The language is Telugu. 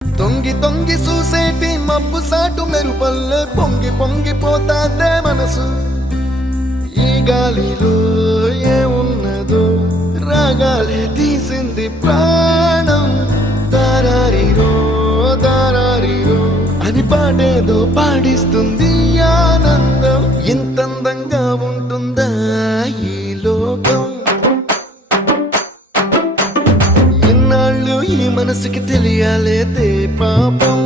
తొంగి తొంగి చూసేటి మబ్బు సాటు మెరుపల్లే పొంగి పొంగిపోతాదే మనసు. ఈ గాలిలో ఏమున్నదో రాగాలే తీసింది ప్రాణం. దారారిరో దారారిరో అని పాడేదో పాడిస్తుంది ఆనందం. ఇంతందంగా ఉంటుందా ఈ లోకం? ఇన్నాళ్ళు ఈ మనసుకి తెలియాలేదే పాపం.